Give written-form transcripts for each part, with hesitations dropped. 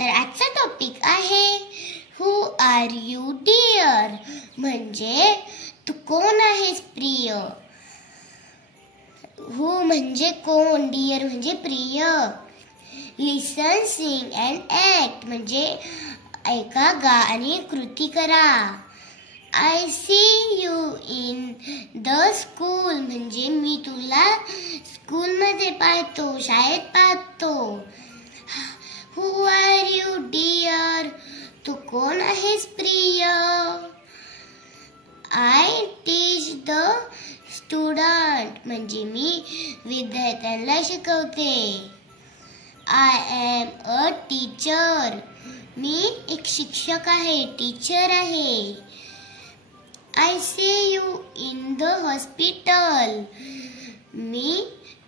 तर आजचा टॉपिक आहे हू आर यू डिअर, म्हणजे तू कोण आहेस प्रिय. हू म्हणजे कोण, डिअर म्हणजे प्रिय. लिसन, सिंग अँड ऍक्ट म्हणजे ऐका, गा आणि कृती करा. I see you in the school म्हणजे मी तुला स्कूलमध्ये पाहतो, शाळेत पाहतो. हू आर यू डिअर, तू कोण आहेस प्रिय. आय टीच द स्टुडंट म्हणजे मी विद्यार्थ्यांना शिकवते. आय एम अ टीचर, मी एक शिक्षक आहे, टीचर आहे. I see you in the hospital, मी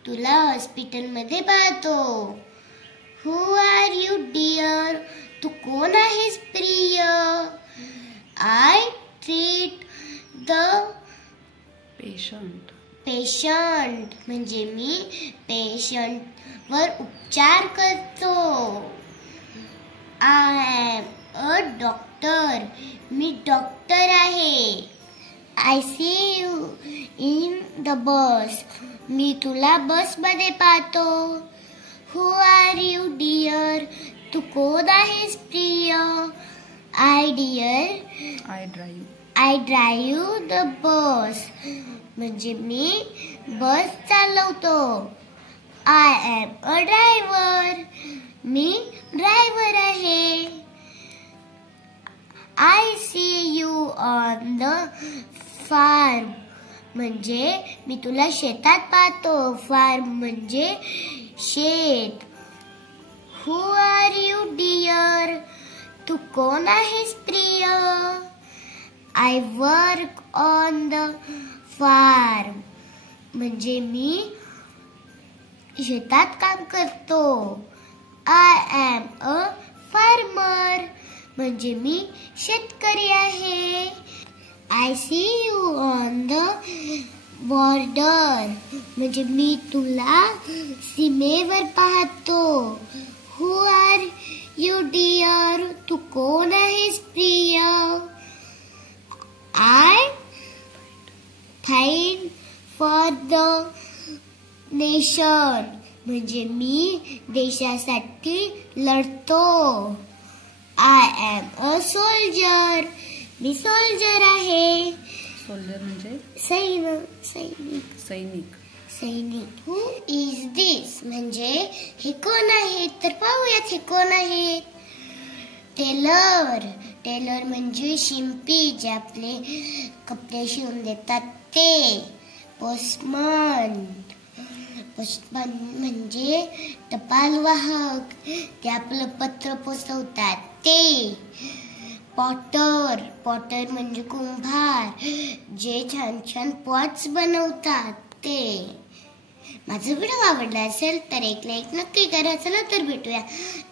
तुला हॉस्पिटलमध्ये पाहतो. हू आर यू डिअर, तू कोण आहेस प्रिय. आय ट्रीट द पेशंट म्हणजे मी पेशंट वर उपचार करतो. आय एम अ डॉक्टर, मी डॉक्टर आहे. I see you in the bus, मी तुला बस मध्ये पाहतो. हू आर यू डिअर, तू कोण आहेस प्रिय. आय ड्राईव्ह द बस म्हणजे मी बस चालवतो. आय एम अ ड्रायव्हर, मी ड्रायव्हर आहे. I see you on the farm म्हणजे मी तुला शेतात पाहतो. फार्म म्हणजे शेत. हू आर यू डिअर, तू कोण आहेस प्रिय. I work on the farm म्हणजे मी शेतात काम करतो. आय एम अ फार्मर म्हणजे मी शेतकरी आहे. I see you on the border म्हणजे मी तुला सीमेवर पाहतो. हू आर यू डिअर, तू कोण आहेस प्रिय. I fight for the nation म्हणजे मी देशासाठी लढतो. आय एम अ सोल्जर, मी सोल्जर आहे. सोल्जर म्हणजे सैनिक. हू इज दिस म्हणजे हे कोण आहेत, तर पाहूयात हे कोण आहेत. टेलर म्हणजे शिंपी, जे आपले कपडे शिवून देतात ते. पोस्टमन म्हणजे टपाल वाहक, ते आपलं पत्र पोचवतात ते. पॉटर म्हणजे कुंभार, जे छान छान पॉट्स बनवतात ते. माझा व्हिडिओ आवडला असेल तर एक लाईक नक्की करा. चला तर भेटूया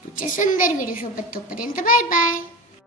पुढच्या सुंदर व्हिडिओ सोबत. तोपर्यंत बाय बाय.